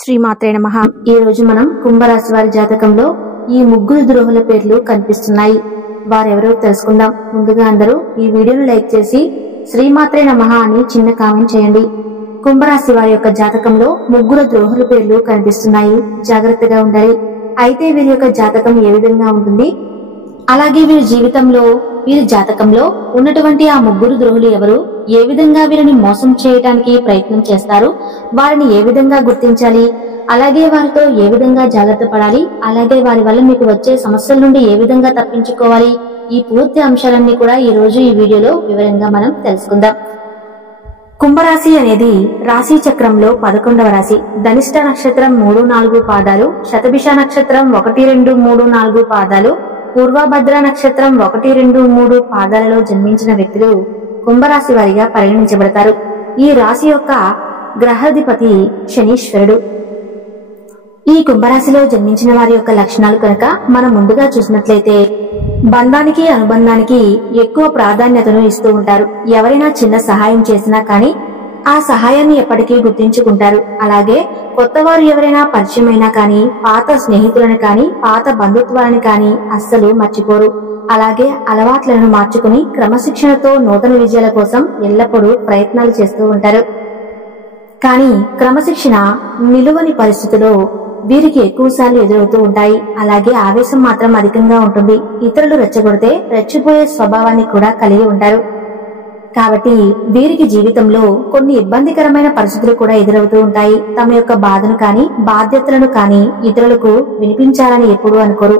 శ్రీమాత్రే నమః. ఈ రోజు మనం కుంభరాశి వారి జాతకంలో ఈ ముగ్గురు ద్రోహుల పేర్లు కనిపిస్తున్నాయి. వారెవరో తెలుసుకుందాం. ముందుగా అందరూ ఈ వీడియోను లైక్ చేసి శ్రీమాత్రే నమః అని చిన్న కామెంట్ చేయండి. కుంభరాశి వారి యొక్క జాతకంలో ముగ్గురు ద్రోహుల పేర్లు కనిపిస్తున్నాయి. జాగ్రత్తగా ఉండాలి. అయితే వీరి యొక్క జాతకం ఏ విధంగా ఉంటుంది, అలాగే వీరి జాతకంలో ఉన్నటువంటి ఆ ముగ్గురు ద్రోహులు ఎవరు, ఏ విధంగా వీరిని మోసం చేయడానికి ప్రయత్నం చేస్తారు, వారిని ఏ విధంగా గుర్తించాలి, అలాగే వారితో ఏ విధంగా జాగ్రత్త పడాలి, అలాగే వారి వల్ల మీకు వచ్చే సమస్యల నుండి ఏ విధంగా తప్పించుకోవాలి, ఈ పూర్తి అంశాలన్నీ కూడా ఈ రోజు ఈ వీడియోలో వివరంగా మనం తెలుసుకుందాం. కుంభరాశి అనేది రాశి చక్రంలో 11వ రాశి. ధనిష్ట నక్షత్రం 3-4 పాదాలు, శతభిష నక్షత్రం 1-2-3-4 పాదాలు, పూర్వభద్ర నక్షత్రం 1-2-3 పాదాలలో జన్మించిన వ్యక్తులు కుంభరాశి వారిగా పరిగణించబడతారు. ఈ రాశి యొక్క గ్రహాధిపతి శనీశ్వరుడు. ఈ కుంభరాశిలో జన్మించిన వారి యొక్క లక్షణాలు కనుక మనం ముందుగా చూసినట్లయితే బంధానికి అనుబంధానికి ఎక్కువ ప్రాధాన్యతను ఇస్తూ ఉంటారు. ఎవరైనా చిన్న సహాయం చేసినా కానీ ఆ సహాయాన్ని ఎప్పటికీ గుర్తించుకుంటారు. అలాగే కొత్త వారు ఎవరైనా పరిచయం అయినా కానీ, పాత స్నేహితులను కానీ, పాత బంధుత్వాలను కానీ అస్సలు మర్చిపోరు. అలాగే అలవాట్లను మార్చుకుని క్రమశిక్షణతో నూతన విజయాల కోసం ఎల్లప్పుడూ ప్రయత్నాలు చేస్తూ ఉంటారు. కానీ క్రమశిక్షణ నిలువని పరిస్థితిలో వీరికి ఎక్కువసార్లు ఎదురవుతూ ఉంటాయి. అలాగే ఆవేశం మాత్రం అధికంగా ఉంటుంది. ఇతరులు రెచ్చగొడితే రెచ్చిపోయే స్వభావాన్ని కూడా కలిగి ఉంటారు. కాబట్టి వీరికి జీవితంలో కొన్ని ఇబ్బందికరమైన పరిస్థితులు కూడా ఎదురవుతూ ఉంటాయి. తమ యొక్క బాధను కానీ, బాధ్యతలను కానీ ఇతరులకు వినిపించాలని ఎప్పుడూ అనుకోరు.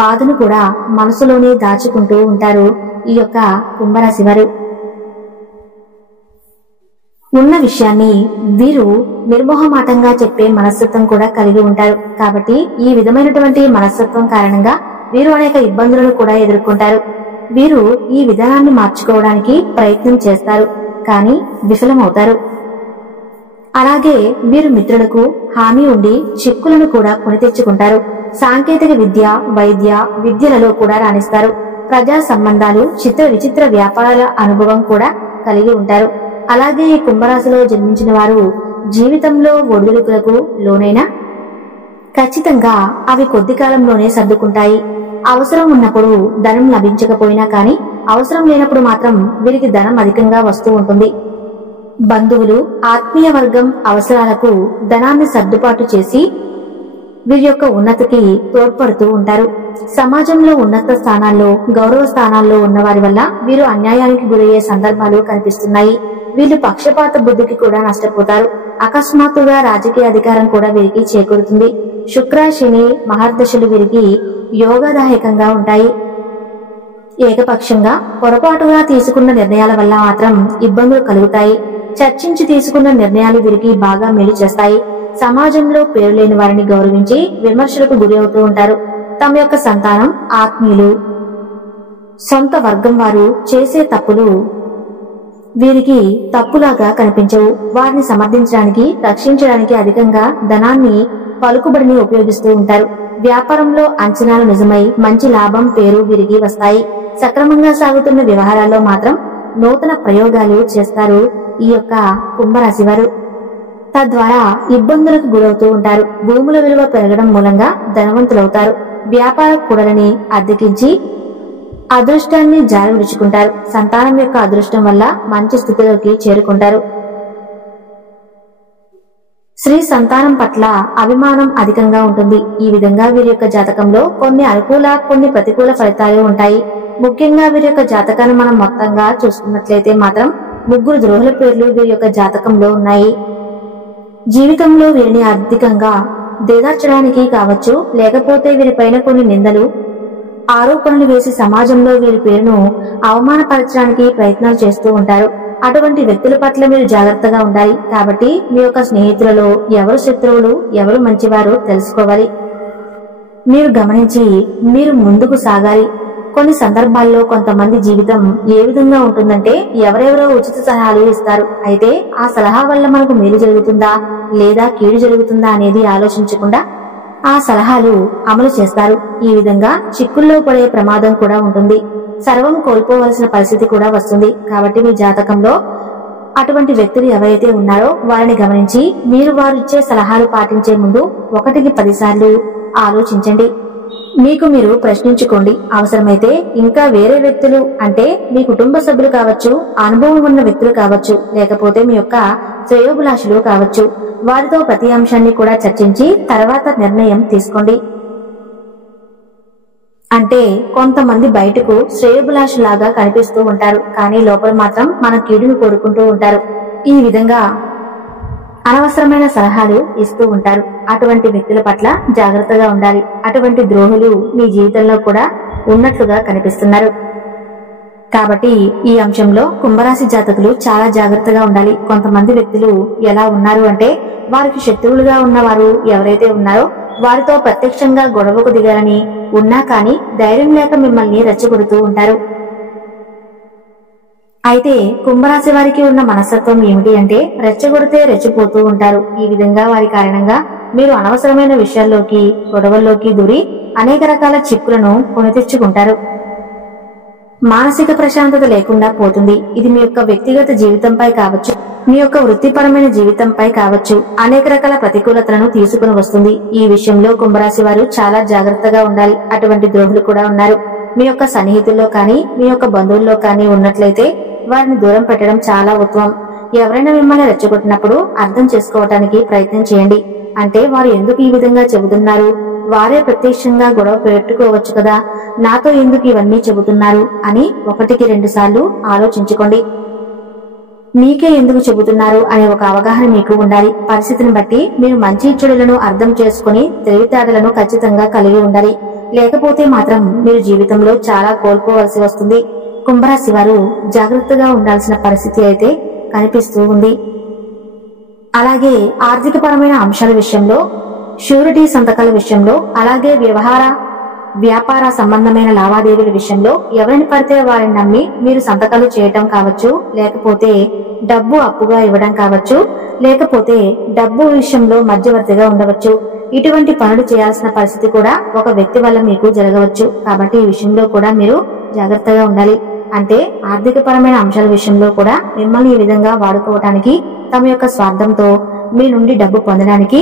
బాధను కూడా మనసులోనే దాచుకుంటూ ఉంటారు ఈ యొక్క కుంభరాశి వారు. ఉన్న విషయాన్ని వీరు నిర్మోహమాటంగా చెప్పే మనస్తత్వం కూడా కలిగి ఉంటారు. కాబట్టి ఈ విధమైనటువంటి మనస్తత్వం కారణంగా వీరు అనేక ఇబ్బందులను కూడా ఎదుర్కొంటారు. వీరు ఈ విధానాన్ని మార్చుకోవడానికి ప్రయత్నం చేస్తారు, కానీ విఫలమవుతారు. అలాగే వీరు మిత్రులకు హామీ ఉండి చిక్కులను కూడా కొని తెచ్చుకుంటారు. సాంకేతిక విద్య, వైద్య విద్యలలో కూడా రాణిస్తారు. ప్రజా సంబంధాలు, చిత్ర విచిత్ర వ్యాపారాల అనుభవం కూడా కలిగి ఉంటారు. అలాగే ఈ కుంభరాశిలో జన్మించిన వారు జీవితంలో ఒడిదుడుకులకు లోనైనా ఖచ్చితంగా అవి కొద్ది కాలంలోనే సర్దుకుంటాయి. అవసరం ఉన్నప్పుడు ధనం లభించకపోయినా కానీ అవసరం లేనప్పుడు మాత్రం వీరికి ధనం అధికంగా వస్తూ ఉంటుంది. బంధువులు, ఆత్మీయ వర్గం అవసరాలకు ధనాన్ని సర్దుబాటు చేసి వీరి యొక్క ఉన్నతికి తోడ్పడుతూ ఉంటారు. సమాజంలో ఉన్నత స్థానాల్లో, గౌరవ స్థానాల్లో ఉన్న వారి వల్ల వీరు అన్యాయానికి గురయ్యే సందర్భాలు కనిపిస్తున్నాయి. వీళ్ళు పక్షపాత బుద్ధికి కూడా నష్టపోతారు. అకస్మాత్తుగా రాజకీయ అధికారం కూడా వీరికి చేకూరుతుంది. శుక్ర, శని మహర్దశలు వీరికి యోగదాయకంగా ఉంటాయి. ఏకపక్షంగా పొరపాటుగా తీసుకున్న నిర్ణయాల వల్ల మాత్రం ఇబ్బందులు కలుగుతాయి. చర్చించి తీసుకున్న నిర్ణయాలు వీరికి బాగా మేలు చేస్తాయి. సమాజంలో పేరు లేని వారిని గౌరవించి విమర్శలకు గురి అవుతూ ఉంటారు. తమ యొక్క సంతానం, ఆత్మీయులు, సొంత వర్గం వారు చేసే తప్పులు వీరికి తప్పులాగా కనిపించవు. వారిని సమర్థించడానికి, రక్షించడానికి అధికంగా ధనాన్ని, పలుకుబడిని ఉపయోగిస్తూ ఉంటారు. వ్యాపారంలో అంచనాలు నిజమై మంచి లాభం, పేరు వీరికి వస్తాయి. సక్రమంగా సాగుతున్న వ్యవహారాల్లో మాత్రం నూతన ప్రయోగాలు చేస్తారు ఈ యొక్క కుంభరాశి వారు. తద్వారా ఇబ్బందులకు గురవుతూ ఉంటారు. భూముల విలువ పెరగడం మూలంగా ధనవంతులవుతారు. వ్యాపార కూడలని అద్దెకించి అదృష్టాన్ని జారి విడుచుకుంటారు. సంతానం యొక్క అదృష్టం వల్ల మంచి స్థితిలోకి చేరుకుంటారు. స్త్రీ సంతానం పట్ల అభిమానం అధికంగా ఉంటుంది. ఈ విధంగా వీరి యొక్క జాతకంలో కొన్ని అనుకూల, కొన్ని ప్రతికూల ఫలితాలు ఉంటాయి. ముఖ్యంగా వీరి యొక్క జాతకాన్ని మనం మొత్తంగా చూసుకున్నట్లయితే మాత్రం ముగ్గురు ద్రోహుల పేర్లు వీరి యొక్క జాతకంలో ఉన్నాయి. జీవితంలో వీరిని ఆర్థికంగా దిగజార్చడానికి కావచ్చు, లేకపోతే వీరిపైన కొన్ని నిందలు, ఆరోపణలు వేసి సమాజంలో వీరి పేరును అవమానపరచడానికి ప్రయత్నాలు చేస్తూ ఉంటారు. అటువంటి వ్యక్తుల పట్ల మీరు జాగ్రత్తగా ఉండాలి. కాబట్టి మీ యొక్క స్నేహితులలో ఎవరు శత్రువులు, ఎవరు మంచివారో తెలుసుకోవాలి. మీరు గమనించి మీరు ముందుకు సాగాలి. కొన్ని సందర్భాల్లో కొంతమంది జీవితం ఏ విధంగా ఉంటుందంటే ఎవరెవరో ఉచిత సలహాలు ఇస్తారు. అయితే ఆ సలహా వల్ల మనకు మేలు జరుగుతుందా లేదా కీడు జరుగుతుందా అనేది ఆలోచించకుండా ఆ సలహాలు అమలు చేస్తారు. ఈ విధంగా చిక్కుల్లో పడే ప్రమాదం కూడా ఉంటుంది. సర్వం కోల్పోవలసిన పరిస్థితి కూడా వస్తుంది. కాబట్టి మీ జాతకంలో అటువంటి వ్యక్తులు ఎవరైతే ఉన్నారో వారిని గమనించి మీరు వారు ఇచ్చే సలహాలు పాటించే ముందు 1కి 10 సార్లు ఆలోచించండి. మీకు మీరు ప్రశ్నించుకోండి. అవసరమైతే ఇంకా వేరే వ్యక్తులు అంటే మీ కుటుంబ సభ్యులు కావచ్చు, అనుభవం ఉన్న వ్యక్తులు కావచ్చు, లేకపోతే మీ యొక్క శ్రేయోభిలాషులు కావచ్చు, వారితో ప్రతి అంశాన్ని కూడా చర్చించి తర్వాత నిర్ణయం తీసుకోండి. అంటే కొంతమంది బయటకు శ్రేయోభిలాషులాగా కనిపిస్తూ ఉంటారు, కానీ లోపల మాత్రం మన కీడును కోరుకుంటూ ఉంటారు. ఈ విధంగా అనవసరమైన సలహాలు ఇస్తూ ఉంటారు. అటువంటి వ్యక్తుల పట్ల జాగ్రత్తగా ఉండాలి. అటువంటి ద్రోహులు మీ జీవితంలో కూడా ఉన్నట్లుగా కనిపిస్తున్నారు. కాబట్టి ఈ అంశంలో కుంభరాశి జాతకులు చాలా జాగ్రత్తగా ఉండాలి. కొంతమంది వ్యక్తులు ఎలా ఉన్నారు అంటే వారికి శత్రువులుగా ఉన్నవారు ఎవరైతే ఉన్నారో వారితో ప్రత్యక్షంగా గొడవకు దిగాలని ఉన్నా కానీ ధైర్యం లేక మిమ్మల్ని రెచ్చగొడుతూ ఉంటారు. అయితే కుంభరాశి వారికి ఉన్న మనస్తత్వం ఏమిటి అంటే రెచ్చగొడితే రెచ్చిపోతూ ఉంటారు. ఈ విధంగా వారి కారణంగా మీరు అనవసరమైన విషయాల్లోకి గొడవల్లోకి దూరి అనేక రకాల చిక్కులను కొని తెచ్చుకుంటారు. మానసిక ప్రశాంతత లేకుండా పోతుంది. ఇది మీ యొక్క వ్యక్తిగత జీవితంపై కావచ్చు, మీ యొక్క వృత్తిపరమైన జీవితంపై కావచ్చు, అనేక రకాల ప్రతికూలతలను తీసుకుని వస్తుంది. ఈ విషయంలో కుంభరాశి వారు చాలా జాగ్రత్తగా ఉండాలి. అటువంటి ద్రోహులు కూడా ఉన్నారు. మీ యొక్క సన్నిహితుల్లో కానీ మీ యొక్క బంధువుల్లో కానీ ఉన్నట్లయితే వారిని దూరం పెట్టడం చాలా ఉత్తమం. ఎవరైనా మిమ్మల్ని రెచ్చగొట్టినప్పుడు అర్థం చేసుకోవటానికి ప్రయత్నం చేయండి. అంటే వారు ఎందుకు ఈ విధంగా చెబుతున్నారు, వారే ప్రత్యక్షంగా గొడవ పెట్టుకోవచ్చు కదా, నాతో ఎందుకు ఇవన్నీ చెబుతున్నారు అని 1కి 2 సార్లు ఆలోచించుకోండి. మీకే ఎందుకు చెబుతున్నారు అనే ఒక అవగాహన మీకు ఉండాలి. పరిస్థితిని బట్టి మీరు మంచి చెడులను అర్థం చేసుకుని తెలివితేటలను ఖచ్చితంగా కలిగి ఉండాలి. లేకపోతే మాత్రం మీరు జీవితంలో చాలా కోల్పోవలసి వస్తుంది. కుంభరాశి వారు జాగ్రత్తగా ఉండాల్సిన పరిస్థితి అయితే కనిపిస్తూ ఉంది. అలాగే ఆర్థిక పరమైన అంశాల విషయంలో, షూరిటీ సంతకాల విషయంలో, అలాగే వ్యాపార సంబంధమైన లావాదేవీల విషయంలో ఎవరిని పడితే వారిని నమ్మి మీరు సంతకాలు చేయటం కావచ్చు, లేకపోతే డబ్బు అప్పుగా ఇవ్వడం కావచ్చు, లేకపోతే డబ్బు విషయంలో మధ్యవర్తిగా ఉండవచ్చు. ఇటువంటి పనులు చేయాల్సిన పరిస్థితి కూడా ఒక వ్యక్తి వల్ల మీకు జరగవచ్చు. కాబట్టి ఈ విషయంలో కూడా మీరు జాగ్రత్తగా ఉండాలి. అంటే ఆర్థిక పరమైన అంశాల విషయంలో కూడా మిమ్మల్ని ఈ విధంగా వాడుకోవటానికి, తమ యొక్క స్వార్థంతో మీ నుండి డబ్బు పొందడానికి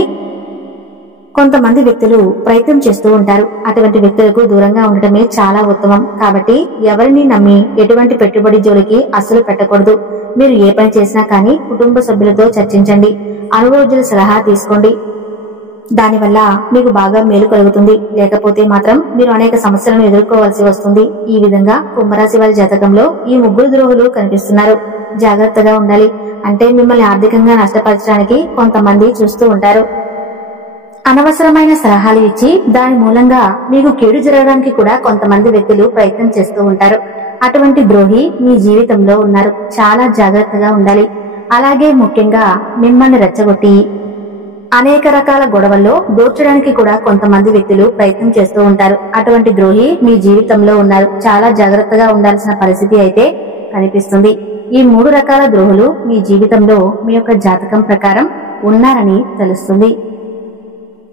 కొంతమంది వ్యక్తులు ప్రయత్నం చేస్తూ ఉంటారు. అటువంటి వ్యక్తులకు దూరంగా ఉండటమే చాలా ఉత్తమం. కాబట్టి ఎవరిని నమ్మి ఎటువంటి పెట్టుబడి జోలికి అస్సలు పెట్టకూడదు. మీరు ఏ పని చేసినా కానీ కుటుంబ సభ్యులతో చర్చించండి, అనుభవజ్ఞుల సలహా తీసుకోండి. దానివల్ల మీకు బాగా మేలు కలుగుతుంది. లేకపోతే మాత్రం మీరు అనేక సమస్యలను ఎదుర్కోవాల్సి వస్తుంది. ఈ విధంగా కుంభరాశి వారి జాతకంలో ఈ 3 ద్రోహులు కనిపిస్తున్నారు. జాగ్రత్తగా ఉండాలి. అంటే మిమ్మల్ని ఆర్థికంగా నష్టపరచడానికి కొంతమంది చూస్తూ ఉంటారు. అనవసరమైన సలహాలు ఇచ్చి దాని మూలంగా మీకు కీడు జరగడానికి కూడా కొంతమంది వ్యక్తులు ప్రయత్నం చేస్తూ ఉంటారు. అటువంటి ద్రోహి మీ జీవితంలో ఉన్నారు. చాలా జాగ్రత్తగా ఉండాలి. అలాగే ముఖ్యంగా మిమ్మల్ని రెచ్చగొట్టి అనేక రకాల గొడవల్లో దూర్చడానికి కూడా కొంతమంది వ్యక్తులు ప్రయత్నం చేస్తూ ఉంటారు. అటువంటి ద్రోహి మీ జీవితంలో ఉన్నారు. చాలా జాగ్రత్తగా ఉండాల్సిన పరిస్థితి అయితే కనిపిస్తుంది. ఈ 3 రకాల ద్రోహులు మీ జీవితంలో మీ యొక్క జాతకం ప్రకారం ఉన్నారని తెలుస్తుంది.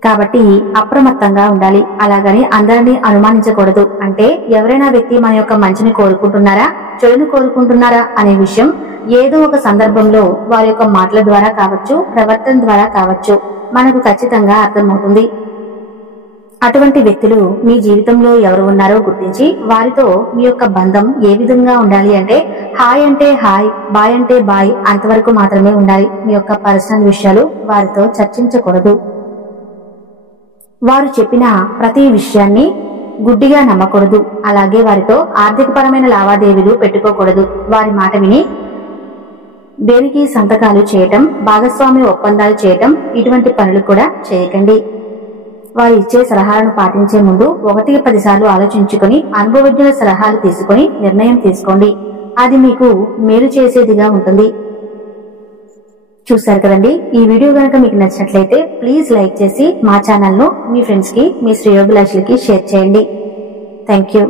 కాబట్టి అప్రమత్తంగా ఉండాలి. అలాగని అందరినీ అనుమానించకూడదు. అంటే ఎవరైనా వ్యక్తి మన యొక్క మంచిని కోరుకుంటున్నారా, చెడును కోరుకుంటున్నారా అనే విషయం ఏదో ఒక సందర్భంలో వారి యొక్క మాటల ద్వారా కావచ్చు, ప్రవర్తన ద్వారా కావచ్చు, మనకు ఖచ్చితంగా అర్థమవుతుంది. అటువంటి వ్యక్తులు మీ జీవితంలో ఎవరు ఉన్నారో గుర్తించి వారితో మీ యొక్క బంధం ఏ విధంగా ఉండాలి అంటే హాయ్ అంటే హాయ్, బాయ్ అంటే బాయ్ అంతవరకు మాత్రమే ఉండాలి. మీ యొక్క పర్సనల్ విషయాలు వారితో చర్చించకూడదు. వారు చెప్పిన ప్రతి విషయాన్ని గుడ్డిగా నమ్మకూడదు. అలాగే వారితో ఆర్థికపరమైన లావాదేవీలు పెట్టుకోకూడదు. వారి మాట విని దేనికి సంతకాలు చేయటం, భాగస్వామ్య ఒప్పందాలు చేయటం ఇటువంటి పనులు కూడా చేయకండి. వారు ఇచ్చే సలహాలను పాటించే ముందు 1కి 10 సార్లు ఆలోచించుకుని అనుభవజ్ఞుల సలహాలు తీసుకుని నిర్ణయం తీసుకోండి. అది మీకు మేలు చేసేదిగా ఉంటుంది. చూశారు కదండి. ఈ వీడియో గనక మీకు నచ్చినట్లయితే ప్లీజ్ లైక్ చేసి మా ఛానల్ ను మీ ఫ్రెండ్స్ కి, మీ శ్రేయోభిలాషులకి షేర్ చేయండి. Thank you.